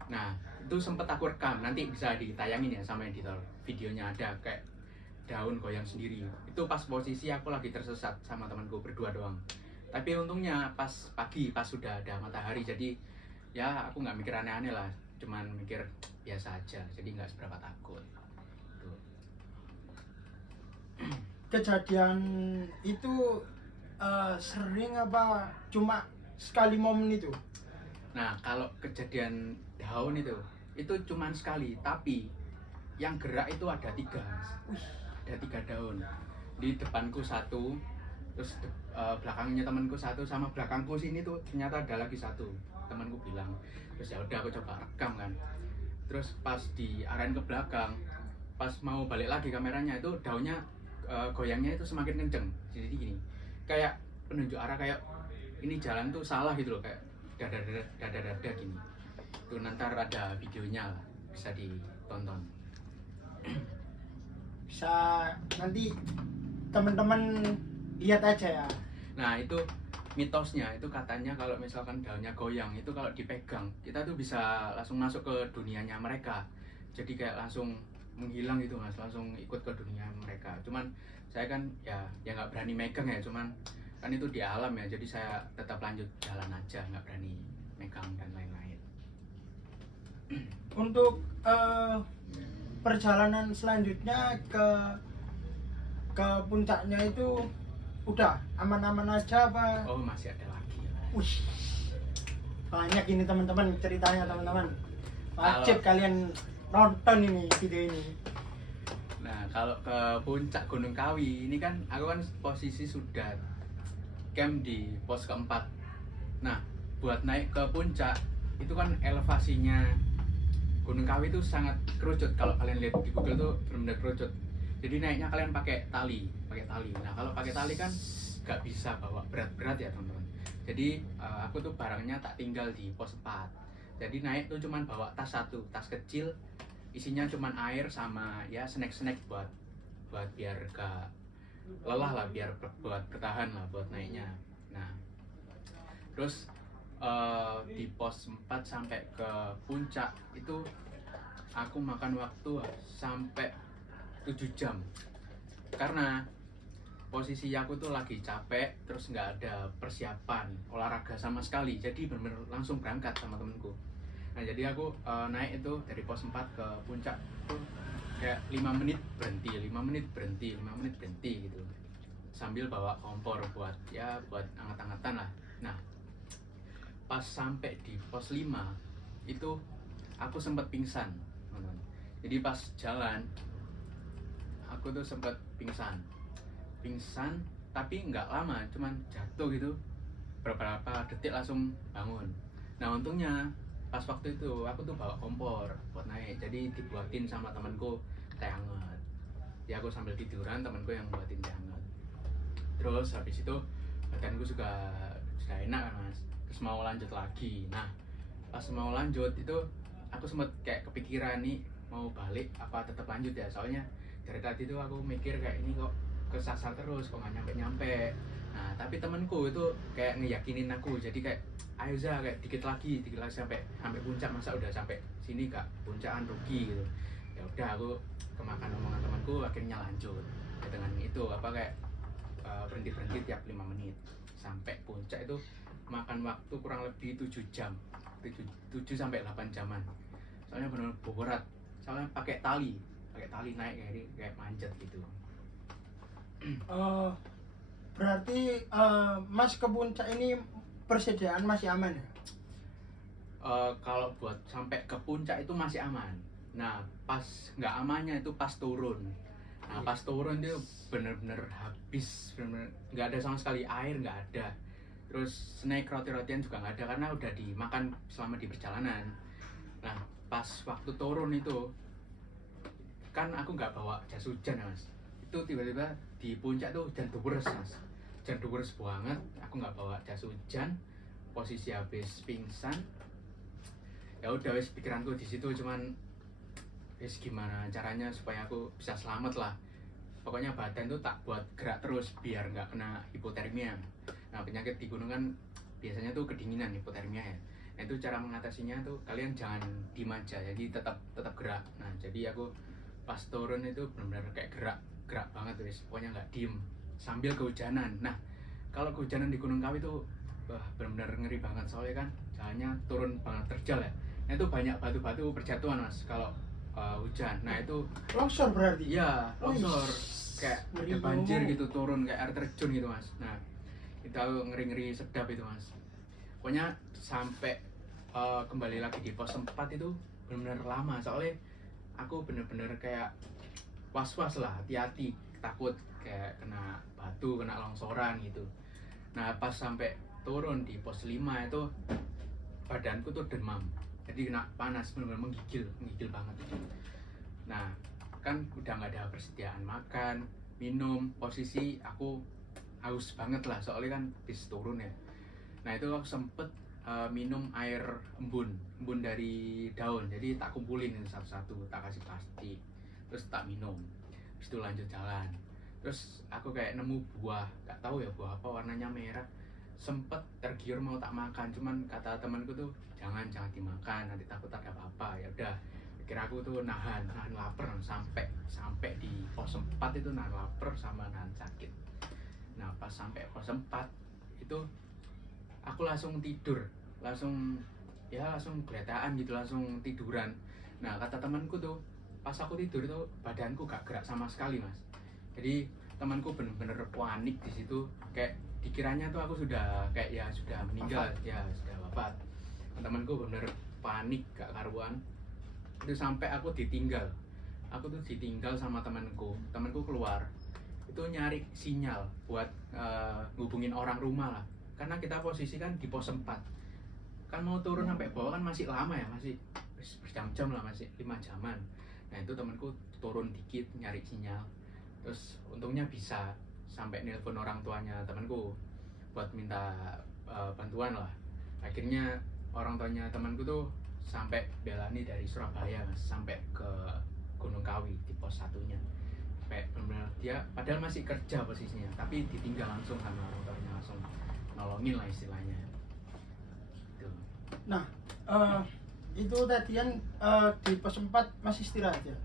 Nah itu sempet aku rekam, nanti bisa ditayangin ya sama editor. Videonya ada kayak daun goyang sendiri. Itu pas posisi aku lagi tersesat sama temanku berdua doang. Tapi untungnya pas pagi, pas sudah ada matahari, jadi ya aku nggak mikir aneh-aneh lah, cuman mikir biasa aja, jadi nggak seberapa takut. Tuh. Kejadian itu sering apa cuma sekali momen itu? Nah, kalau kejadian daun itu cuman sekali, tapi yang gerak itu ada 3, Mas. Ada 3 daun. Di depanku 1, terus belakangnya temanku 1, sama belakangku sini tuh ternyata ada lagi 1. Temanku bilang, terus ya udah aku coba rekam kan. Terus pas diarahin ke belakang, pas mau balik lagi kameranya itu daunnya goyangnya itu semakin kenceng. Jadi gini, kayak penunjuk arah, kayak ini jalan tuh salah gitu loh, kayak dada gini. Itu nanti ada videonya lah, bisa ditonton. Bisa nanti teman-teman lihat aja ya. Nah itu mitosnya, itu katanya kalau misalkan daunnya goyang itu kalau dipegang kita tuh bisa langsung masuk ke dunianya mereka, jadi kayak langsung menghilang gitu Mas, langsung ikut ke dunia mereka. Cuman saya kan ya nggak berani megang ya, cuman kan itu di alam ya, jadi saya tetap lanjut jalan aja, nggak berani megang dan lain-lain. Untuk perjalanan selanjutnya ke puncaknya itu udah aman-aman aja apa? Oh masih ada lagi. Wih, banyak ini teman-teman ceritanya teman-teman. Wajib kalian nonton ini video ini. Nah kalau ke puncak Gunung Kawi ini kan aku kan posisi sudah camp di pos keempat. Nah buat naik ke puncak itu kan elevasinya Gunung Kawi itu sangat kerucut. Kalau kalian lihat di Google tuh benar-benar kerucut. Jadi naiknya kalian pakai tali. Nah kalau pakai tali kan nggak bisa bawa berat-berat ya teman-teman. Jadi aku tuh barangnya tak tinggal di pos 4. Jadi naik tuh cuman bawa tas 1, tas kecil, isinya cuman air sama ya snack-snack buat biar gak lelah lah, biar buat bertahan lah buat naiknya. Nah terus di pos 4 sampai ke puncak itu aku makan waktu sampai 7 jam karena posisi aku tuh lagi capek, terus nggak ada persiapan olahraga sama sekali, jadi bener-bener langsung berangkat sama temenku. Nah jadi aku naik itu dari pos 4 ke puncak tuh kayak 5 menit berhenti, 5 menit berhenti, 5 menit berhenti gitu, sambil bawa kompor buat anget-angetan lah. Nah pas sampai di pos 5 itu aku sempat pingsan. Jadi pas jalan aku tuh sempat pingsan tapi nggak lama, cuman jatuh gitu beberapa detik langsung bangun. Nah untungnya pas waktu itu aku tuh bawa kompor buat naik, jadi dibuatin sama temanku teh hangat. Ya aku sambil tiduran, temanku yang buatin teh hangat. Terus habis itu badanku sudah enak kan Mas, terus mau lanjut lagi. Nah pas mau lanjut itu aku sempat kayak kepikiran nih mau balik apa tetap lanjut ya, soalnya dari tadi tuh aku mikir kayak ini kok kesasar terus, kok nggak nyampe. Nah tapi temanku itu kayak ngeyakinin aku, jadi kayak ayo Za, kayak dikit lagi sampai puncak, masa udah sampai sini kak puncakan rugi gitu. Ya udah aku kemakan omongan temanku, akhirnya lanjut ya, dengan itu apa kayak berhenti tiap 5 menit sampai puncak itu makan waktu kurang lebih 7 jam, 7 sampai 8 jaman, soalnya benar berat, soalnya pakai tali naik kayak manjat gitu. Berarti Mas ke puncak ini persediaan masih aman ya? Kalau buat sampai ke puncak itu masih aman. Nah pas nggak amannya itu pas turun. Nah pas turun itu bener-bener habis, bener-bener nggak ada sama sekali air, nggak ada. Terus snack roti-rotian juga nggak ada karena udah dimakan selama di perjalanan. Nah pas waktu turun itu kan aku nggak bawa jas hujan Mas. Itu tiba-tiba di puncak tuh hujan deres Mas, hujan deres banget. Aku nggak bawa jas hujan, posisi habis pingsan. Ya udah wes pikiranku di situ cuman wes gimana caranya supaya aku bisa selamat lah. Pokoknya badan tuh tak buat gerak terus biar nggak kena hipotermia. Nah penyakit di gunung kan biasanya tuh kedinginan, hipotermia ya. Nah itu cara mengatasinya tuh kalian jangan diem aja, jadi tetap gerak. Nah jadi aku pas turun itu benar-benar kayak gerak gerak banget wis, pokoknya nggak diem sambil kehujanan. Nah kalau kehujanan di Gunung Kawi itu wah benar-benar ngeri banget, soalnya kan jalannya turun banget terjal ya. Nah itu banyak batu-batu berjatuhan mas kalau hujan. Nah itu Longsor berarti. iya longsor, Wih, kayak ngeri ada banjir banget. gitu turun kayak air terjun gitu mas. Nah itu ngeri-ngeri sedap itu mas. Pokoknya sampai kembali lagi di pos 4 itu benar-benar lama, soalnya aku bener-bener kayak was-was lah, hati-hati, takut kayak kena batu, kena longsoran gitu. Nah pas sampai turun di pos 5 itu badanku tuh demam, jadi kena panas, bener-bener menggigil banget itu. Nah kan udah nggak ada persediaan makan, minum, posisi aku haus banget lah, soalnya kan habis turun ya. Nah itu aku sempet minum air embun dari daun, jadi tak kumpulin itu satu-satu, tak kasih plastik, terus tak minum, terus itu lanjut jalan. Terus aku kayak nemu buah, nggak tahu ya buah apa, warnanya merah, sempet tergiur mau tak makan, cuman kata temanku tuh jangan dimakan, nanti takut ada apa-apa. Ya udah, kira aku tuh nahan lapar sampai di pos 4 itu nahan lapar sama nahan sakit. Nah pas sampai pos 4 itu aku langsung tidur, langsung geletaan gitu, langsung tiduran. Nah kata temanku tuh pas aku tidur tuh badanku gak gerak sama sekali mas. Jadi temanku bener-bener panik di situ, kayak dikiranya tuh aku sudah kayak ya sudah meninggal, ya sudah wafat. Temanku bener panik gak karuan. Itu sampai aku ditinggal sama temanku keluar itu nyari sinyal buat ngubungin orang rumah lah, karena kita posisi kan di pos 4 kan, mau turun sampai bawah kan masih lama ya, masih berjam-jam lah, masih 5 jaman. Nah itu temanku turun dikit nyari sinyal, terus untungnya bisa sampai nelpon orang tuanya temanku buat minta bantuan lah. Akhirnya orang tuanya temanku tuh sampai belani dari Surabaya mas, sampai ke Gunung Kawi di pos satunya. Sampai benar-benar dia padahal masih kerja posisinya, tapi ditinggal langsung sama orang tuanya, langsung nolongin lah istilahnya gitu. Nah, itu tadi kan di pos 4 masih istirahat ya.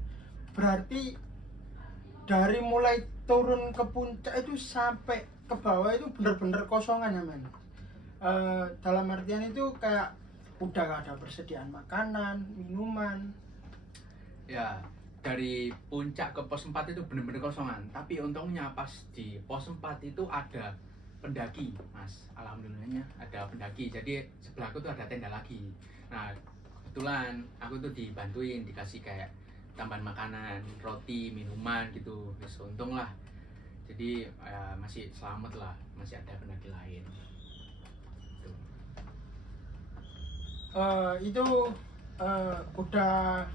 Berarti dari mulai turun ke puncak itu sampai ke bawah itu bener-bener kosongan ya men. Dalam artian itu kayak udah gak ada persediaan makanan, minuman. Ya dari puncak ke pos 4 itu bener-bener kosongan, tapi untungnya pas di pos 4 itu ada pendaki mas, alhamdulillahnya ada pendaki, jadi sebelahku tuh ada tenda lagi. Nah kebetulan aku tuh dibantuin, dikasih kayak tambahan makanan, roti, minuman gitu, terus untung lah, jadi masih selamat lah, masih ada pendaki lain gitu. Itu udah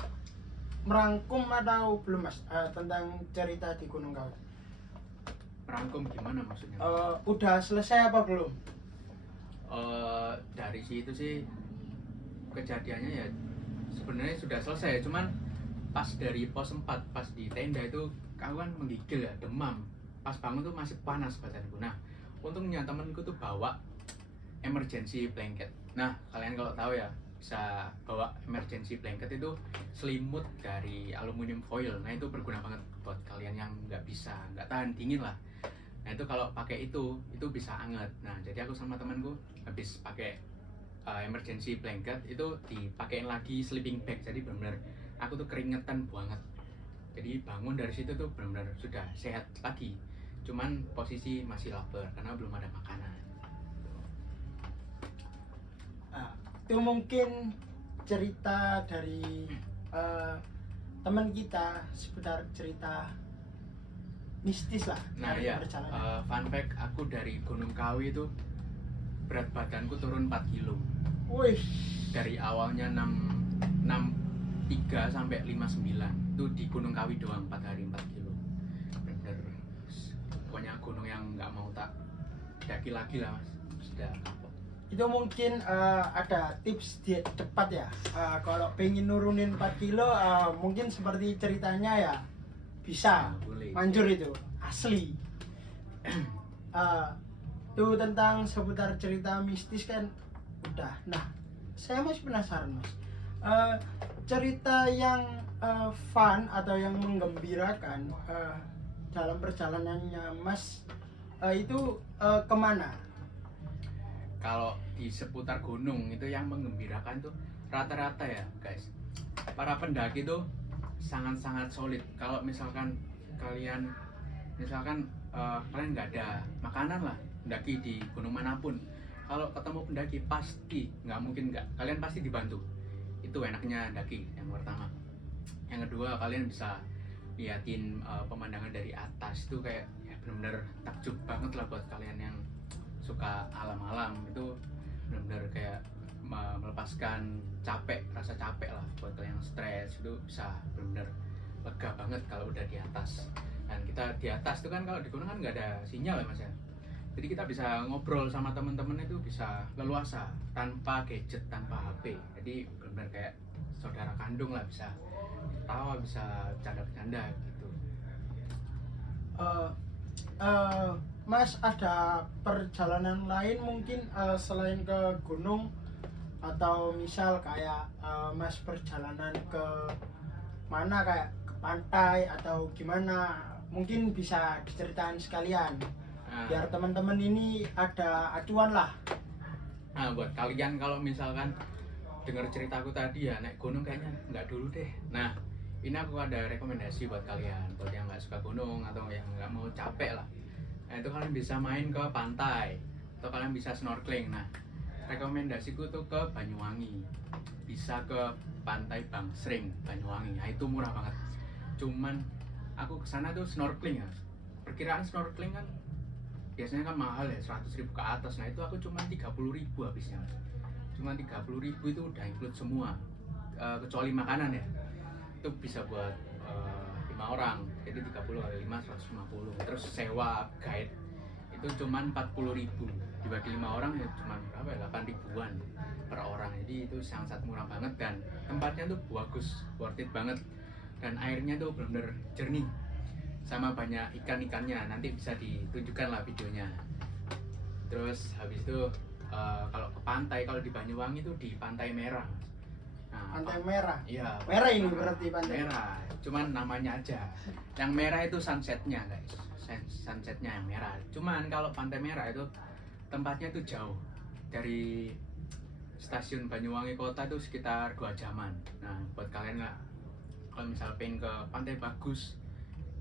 merangkum atau belum mas tentang cerita di Gunung Kawi? Merangkum gimana maksudnya? Udah selesai apa belum? Dari situ sih kejadiannya ya sebenarnya sudah selesai, cuman pas dari pos 4 pas di tenda itu aku kan menggigil ya, demam, pas bangun tuh masih panas badanku. Nah untungnya temenku tuh bawa emergency blanket. Nah kalian kalau tahu ya bisa bawa emergency blanket, itu selimut dari aluminium foil. Nah itu berguna banget buat kalian yang nggak tahan dingin lah. Nah itu kalau pakai itu bisa anget. Nah jadi aku sama temanku habis pakai emergency blanket itu dipakein lagi sleeping bag, jadi benar-benar aku tuh keringetan banget. Jadi bangun dari situ tuh benar-benar sudah sehat lagi, cuman posisi masih lapar karena belum ada makanan. Itu mungkin cerita dari teman kita seputar cerita mistis lah. Nah dari ya, perjalanan. fun fact, aku dari Gunung Kawi itu berat badanku turun 4 kilo. Wih, Dari awalnya 63 sampai 59 itu di Gunung Kawi doang, 4 hari 4 kilo. Bener, pokoknya gunung yang nggak mau tak daki lagi lah mas, sudah kapok. itu mungkin ada tips diet cepat ya. Kalau pengen nurunin 4 kilo mungkin seperti ceritanya ya bisa. Nah, boleh. Manjur itu asli. Itu tentang seputar cerita mistis kan udah. Nah saya masih penasaran mas, cerita yang fun atau yang menggembirakan dalam perjalanannya Mas itu kemana? Kalau di seputar gunung itu yang menggembirakan tuh rata-rata ya guys, para pendaki tuh sangat-sangat solid. Kalau misalkan kalian kalian nggak ada makanan lah, pendaki di gunung manapun, kalau ketemu pendaki pasti nggak mungkin nggak, kalian pasti dibantu. Itu enaknya daki yang pertama. Yang kedua, kalian bisa liatin pemandangan dari atas itu kayak ya benar-benar takjub banget lah buat kalian yang suka alam-alam. Itu benar-benar kayak melepaskan rasa capek lah buat kalian yang stres. Itu bisa benar-benar lega banget kalau udah di atas. Dan kita di atas itu kan, kalau di gunung kan nggak ada sinyal ya Mas ya, jadi kita bisa ngobrol sama teman-teman itu bisa leluasa tanpa gadget, tanpa HP. Jadi benar-benar kayak saudara kandung lah, bisa tawa, bisa bercanda-bercanda gitu. Mas ada perjalanan lain mungkin selain ke gunung, atau misal kayak Mas perjalanan ke mana, kayak ke pantai atau gimana, mungkin bisa diceritain sekalian biar teman-teman ini ada acuan lah. Nah buat kalian kalau misalkan dengar ceritaku tadi ya naik gunung kayaknya nggak dulu deh. Nah ini aku ada rekomendasi buat kalian, buat yang nggak suka gunung atau yang nggak mau capek lah. Nah itu kalian bisa main ke pantai atau kalian bisa snorkeling. Nah rekomendasiku tuh ke Banyuwangi, bisa ke pantai Bangsring Banyuwangi. Nah itu murah banget, cuman aku kesana tuh snorkeling ya, perkiraan snorkeling kan biasanya kan mahal ya, 100.000 ke atas. Nah itu aku cuma 30.000 habisnya, cuma 30.000 itu udah include semua, kecuali makanan ya, itu bisa buat 5 orang, jadi 30 kali 5 150. Terus sewa guide itu cuma 40.000, dibagi 5 orang ya cuma berapa ya, 8 ribuan per orang. Jadi itu sangat murah banget dan tempatnya tuh bagus, worth it banget. Dan airnya tuh benar-benar jernih sama banyak ikan-ikannya, nanti bisa ditunjukkan lah videonya. Terus habis itu kalau ke pantai, kalau di Banyuwangi tuh di Pantai Merah. Nah, Pantai Merah. iya, Merah ini berarti pantai. merah, cuman namanya aja. Yang merah itu sunsetnya guys, sunsetnya yang merah. Cuman kalau Pantai Merah itu tempatnya tuh jauh dari stasiun Banyuwangi kota, itu sekitar 2 jaman. Nah buat kalian nggak, kalau misal pengen ke pantai bagus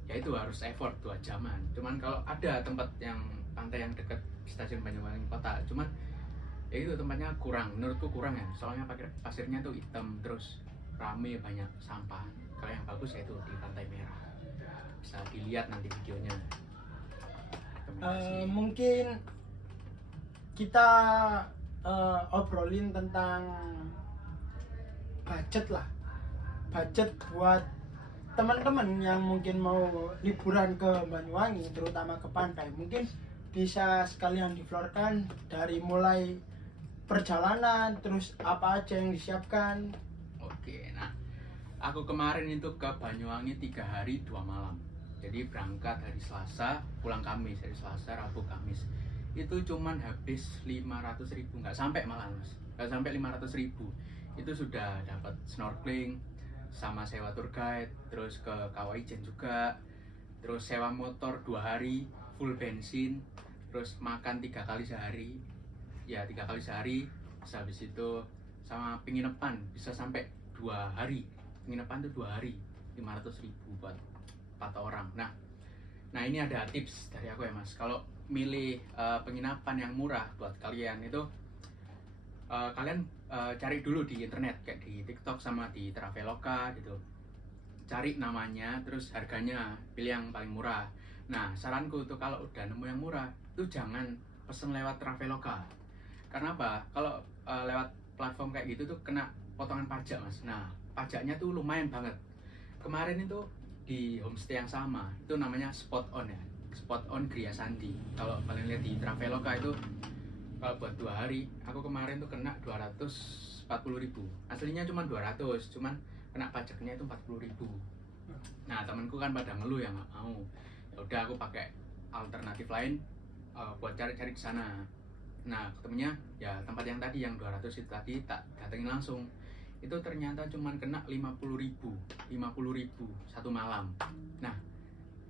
ya itu harus effort 2 jaman. Cuman kalau ada tempat yang pantai yang dekat stasiun Banyuwangi kota, cuman ya itu tempatnya kurang, menurutku kurang ya, soalnya pasirnya tuh hitam, terus rame, banyak sampah. Kalau yang bagus ya itu di Pantai Merah, bisa dilihat nanti videonya. Mungkin kita obrolin tentang budget lah, budget buat teman-teman yang mungkin mau liburan ke Banyuwangi, terutama ke pantai. Mungkin bisa sekalian diflorkan dari mulai perjalanan, terus apa aja yang disiapkan. Oke, nah aku kemarin itu ke Banyuwangi 3 hari 2 malam. Jadi berangkat hari Selasa, pulang Kamis, hari Selasa, Rabu, Kamis. Itu cuman habis 500.000, nggak sampai malah mas, nggak sampai 500.000. Itu sudah dapat snorkeling, sama sewa tour guide, terus ke Kawah Ijen juga, terus sewa motor 2 hari, full bensin, terus makan 3 kali sehari, ya 3 kali sehari. Terus habis itu sama penginapan bisa sampai 2 hari, penginapan tuh 2 hari 500.000 buat 4 orang. Nah ini ada tips dari aku ya mas, kalau milih penginapan yang murah buat kalian itu kalian cari dulu di internet, kayak di TikTok sama di Traveloka gitu, cari namanya terus harganya, pilih yang paling murah. Nah saranku tuh kalau udah nemu yang murah tuh jangan pesen lewat Traveloka. Karena apa? Kalau lewat platform kayak gitu tuh kena potongan pajak mas. Nah pajaknya tuh lumayan banget. Kemarin itu di homestay yang sama, itu namanya Spot On ya, Spot On Gria Sandi. Kalau kalian lihat di Traveloka itu, kalau buat 2 hari, aku kemarin tuh kena 240.000. Aslinya cuma 200, cuman kena pajaknya itu 40.000. Nah temanku kan pada ngeluh ya nggak mau. Ya udah aku pakai alternatif lain buat cari-cari di sana. Nah ketemunya ya tempat yang tadi yang 200 itu tadi, tak datengin langsung. Itu ternyata cuman kena 50.000 1 malam. Nah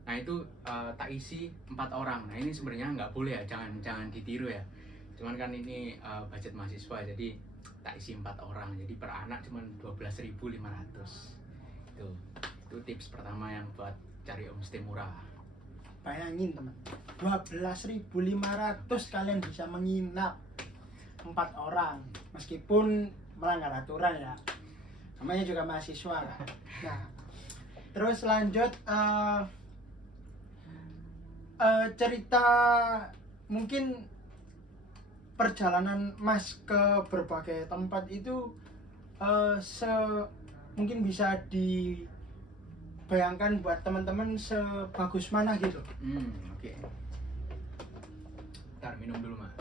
Nah itu tak isi 4 orang. Nah ini sebenarnya nggak boleh ya, jangan ditiru ya. Cuman kan ini budget mahasiswa, jadi tak isi 4 orang. Jadi per anak cuma 12.500. Itu tips pertama yang buat cari homestay murah. Bayangin teman, 12.500 kalian bisa menginap 4 orang, meskipun melanggar aturan ya, namanya juga mahasiswa kan. Nah, terus lanjut cerita mungkin perjalanan Mas ke berbagai tempat itu mungkin bisa dibayangkan buat teman-teman sebagus mana gitu. Oke. Ntar minum dulu Mas.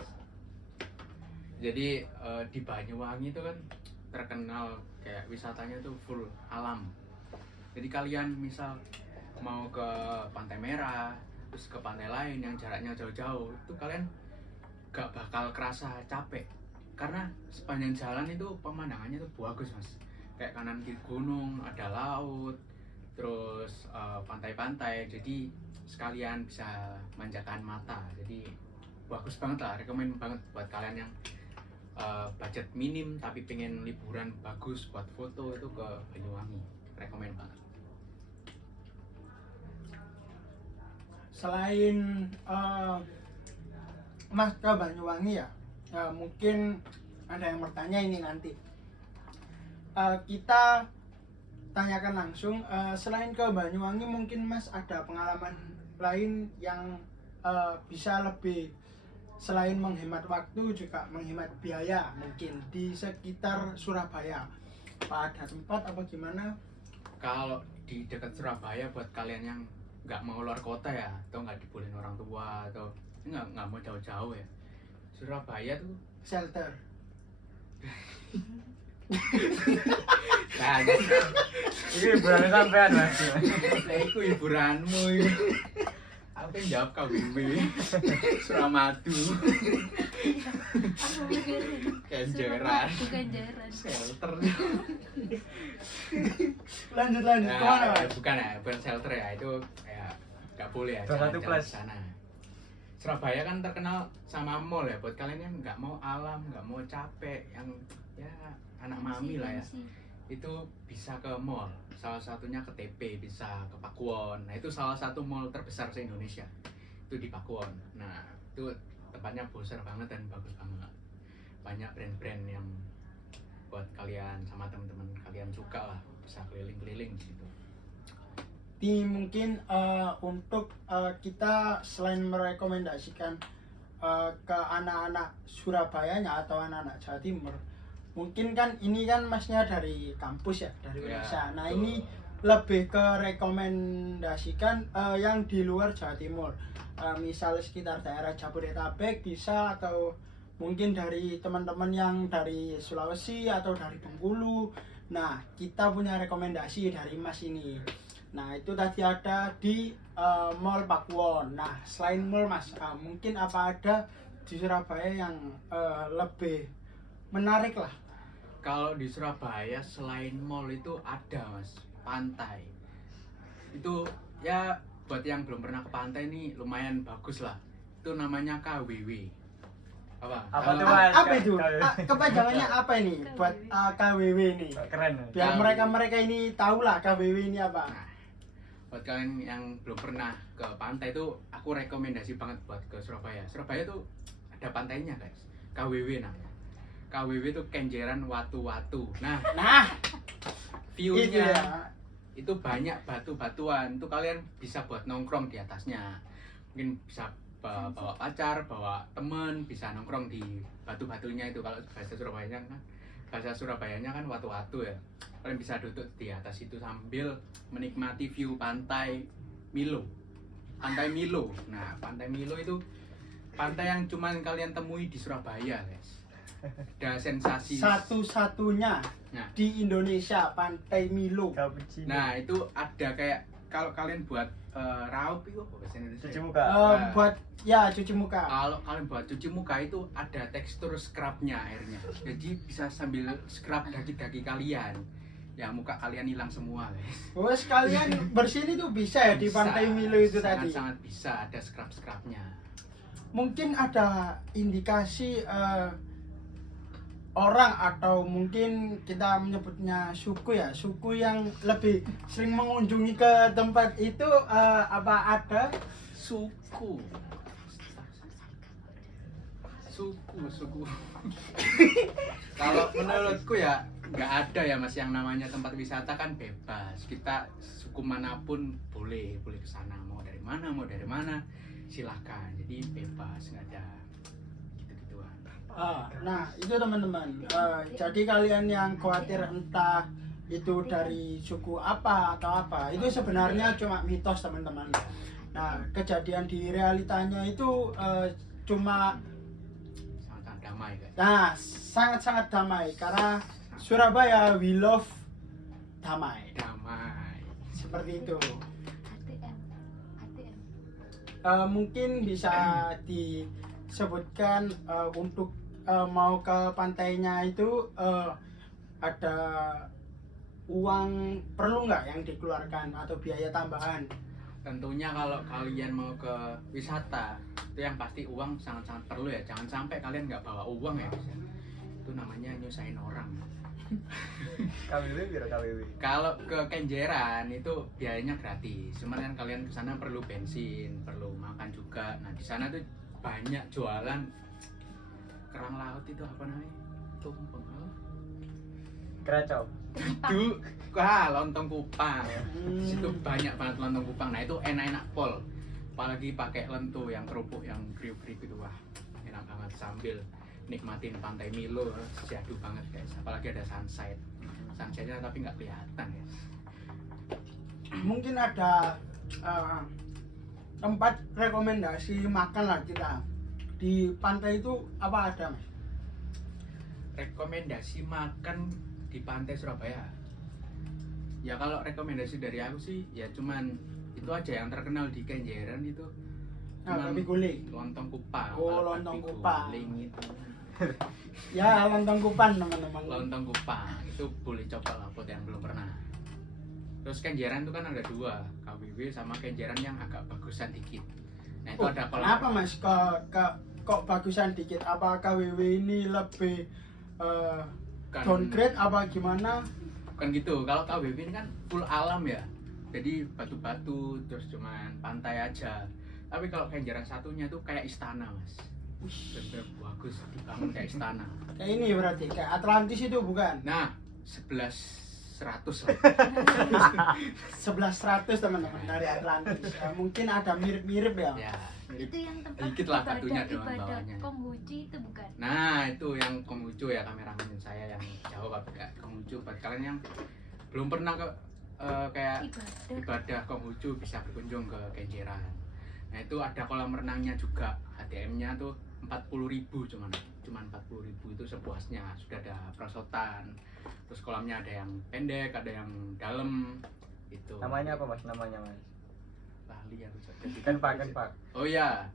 Jadi di Banyuwangi itu kan terkenal kayak wisatanya tuh full alam. Jadi kalian misal mau ke Pantai Merah, terus ke pantai lain yang jaraknya jauh-jauh, itu kalian gak bakal kerasa capek karena sepanjang jalan itu pemandangannya tuh bagus Mas. Kayak kanan kiri gunung, ada laut, terus pantai-pantai, jadi sekalian bisa manjakan mata. Jadi bagus banget lah, rekomen banget buat kalian yang budget minim tapi pengen liburan bagus buat foto itu ke Banyuwangi, rekomen banget. Selain Mas ke Banyuwangi ya, mungkin ada yang bertanya ini nanti. Kita tanyakan langsung, selain ke Banyuwangi mungkin Mas ada pengalaman lain yang bisa lebih, selain menghemat waktu juga menghemat biaya mungkin di sekitar Surabaya. Apa ada tempat apa gimana? Kalau di dekat Surabaya buat kalian yang nggak mau keluar kota ya, atau nggak dibolehin orang tua, atau nggak mau jauh-jauh ya, Surabaya tuh Shelter. nah Ini hiburan sampean Mas. nah itu hiburanmu itu. Aku kan jawab KBB Suramadu Aku mikirin Kenjeran bukan jaran. shelter. Lanjut Nah, kemana Mas? bukan shelter ya, itu ya nggak boleh ya Salah satu jalan-jalan plus. ke sana. Surabaya kan terkenal sama mall ya, buat kalian yang nggak mau alam, nggak mau capek, yang ya anak mami lah ya, itu bisa ke mall. Salah satunya ke TP, bisa ke Pakuwon. Nah itu salah satu mall terbesar se Indonesia, itu di Pakuwon. Nah itu tempatnya besar banget dan bagus banget, banyak brand-brand yang buat kalian sama teman-teman kalian suka lah, bisa keliling-keliling gitu. Di mungkin untuk kita selain merekomendasikan ke anak-anak Surabayanya atau anak-anak Jawa Timur, mungkin kan ini kan Masnya dari kampus ya, dari Ya, Unesa. Nah betul. ini lebih ke rekomendasikan yang di luar Jawa Timur, misal sekitar daerah Jabodetabek bisa, atau mungkin dari teman-teman yang dari Sulawesi atau dari Bengkulu. Nah kita punya rekomendasi dari Mas ini. Nah itu tadi ada di Mall Pakuwon. Nah selain mall Mas, mungkin apa ada di Surabaya yang lebih menarik lah? Kalau di Surabaya selain mall itu ada Mas, pantai. Itu ya buat yang belum pernah ke pantai ini lumayan bagus lah. Itu namanya KWW. Apa tuh Mas? Apa itu? Kepanjangannya apa ini buat KWW ini? Keren. Biar KWW. mereka ini tahu lah KWW ini apa. Nah, buat kalian yang belum pernah ke pantai itu aku rekomendasi banget buat ke Surabaya. Surabaya tuh ada pantainya guys, KWW namanya. KWW itu Kenjeran Watu-Watu. Nah Itu view-nya ya. itu banyak batu-batuan, itu kalian bisa buat nongkrong di atasnya. Mungkin bisa bawa pacar, bawa temen, bisa nongkrong di batu-batunya itu. Kalau bahasa Surabayanya kan watu-watu ya. Kalian bisa duduk di atas itu sambil menikmati view pantai Milo. Pantai Milo. Nah, pantai Milo itu pantai yang cuman kalian temui di Surabaya, guys. Ada sensasi. Satu-satunya Nah. di Indonesia Pantai Milo. Cappuccino. Nah, itu ada kayak kalau kalian buat raup itu apa bahasa Indonesia? Cuci muka. Buat ya cuci muka. Kalau kalian buat cuci muka itu ada tekstur scrubnya airnya, jadi bisa sambil scrub daki-daki kalian. ya muka kalian hilang semua guys. Oh, sekalian bersin itu bisa ya di Pantai Milo itu tadi. Sangat bisa, ada scrub-scrubnya. Mungkin ada indikasi orang atau mungkin kita menyebutnya suku ya, suku yang lebih sering mengunjungi ke tempat itu, apa ada Suku. Kalau menurutku ya nggak ada ya mas, yang namanya tempat wisata kan bebas. Kita suku manapun boleh ke sana, mau dari mana silahkan. Jadi bebas, nggak ada gitu-gituan. Nah itu teman-teman, jadi kalian yang khawatir entah itu dari suku apa atau apa, itu sebenarnya cuma mitos teman-teman. Nah kejadian di realitanya itu cuma Sangat damai guys. nah sangat-sangat damai, karena Surabaya we love damai, seperti itu. ATM. Mungkin bisa disebutkan untuk mau ke pantainya itu ada uang perlu nggak yang dikeluarkan atau biaya tambahan? Tentunya kalau kalian mau ke wisata itu yang pasti uang sangat-sangat perlu ya. Jangan sampai kalian nggak bawa uang ya. Itu namanya nyusahin orang. KWW biar KWW. Kalau ke Kenjeran itu biayanya gratis. Cuman kan kalian ke sana perlu bensin, perlu makan juga. Nah, di sana tuh banyak jualan kerang laut itu apa namanya? Tumpeng apa? Keracau. Itu lontong kupang. Di situ banyak banget lontong kupang. Nah, itu enak-enak pol. Apalagi pakai lento yang kerupuk yang kriuk-kriuk itu, wah, enak banget sambil nikmatin Pantai Milo, syahdu banget guys. Apalagi ada sunsetnya tapi nggak kelihatan guys. Mungkin ada tempat rekomendasi makan lah kita di pantai itu, apa ada mas? Rekomendasi makan di pantai Surabaya ya, kalau rekomendasi dari aku sih ya cuman itu aja yang terkenal di Kenjeran itu. Babi guling. Lontong kupang. Oh, Kalau lontong babi kupang. guling itu. Ya lontong kupang teman-teman. Lontong kupang itu boleh coba lah buat yang belum pernah. Terus Kenjeran itu kan ada dua, KWW sama Kenjeran yang agak bagusan dikit. Nah itu ada kolam. Kenapa mas kok bagusan dikit? Apa KWW ini lebih downgrade apa gimana? Bukan gitu, kalau KWW ini kan full alam ya, jadi batu-batu terus cuman pantai aja. Tapi kalau Kenjeran satunya tuh kayak istana mas, bener bagus, dibangun kayak istana. Kayak ini berarti kayak Atlantis itu bukan? Nah 11.100 lah. 11.100 teman-teman dari Atlantis. Mungkin ada mirip-mirip ya. Ya, Itu yang tempat dikit lah batunya doang ibadah bawahnya. Konghucu itu bukan? Nah itu yang Konghucu ya, kameramen saya yang jawab agak Konghucu. Buat kalian yang belum pernah ke kayak ibadah Konghucu bisa berkunjung ke Kenjeran. Nah itu ada kolam renangnya juga, HDM-nya tuh 40.000 cuman 40.000 itu sepuasnya. Sudah ada perosotan, terus kolamnya ada yang pendek, ada yang dalam itu. Namanya apa mas? Namanya mas? Lali aku jadi Ken Park. oh ya,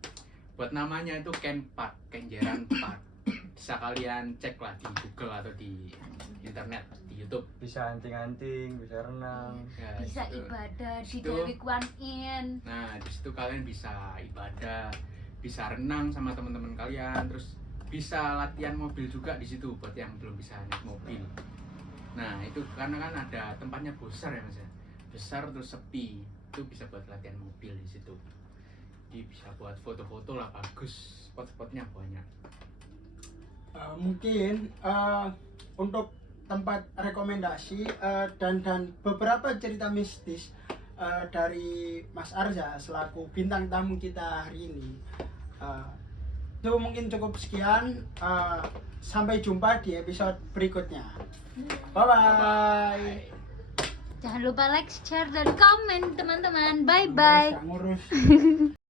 buat namanya itu Ken Park, Kenjeran Park. Bisa kalian cek lah di Google atau di internet, di YouTube. Bisa anting-anting, bisa renang. Ya, Bisa situ. ibadah di Situ. Dewi Kwan In. Nah di situ kalian bisa ibadah, bisa renang sama teman-teman kalian, terus bisa latihan mobil juga di situ buat yang belum bisa naik mobil. Nah itu karena kan ada tempatnya besar ya mas ya, besar terus sepi, itu bisa buat latihan mobil di situ. Jadi bisa buat foto-foto lah, bagus, spot-spotnya banyak. Mungkin untuk tempat rekomendasi dan beberapa cerita mistis dari Mas Arza selaku bintang tamu kita hari ini, itu mungkin cukup sekian. Sampai jumpa di episode berikutnya. Bye bye. Jangan lupa like, share, dan komen teman-teman. Bye bye. Ngurus.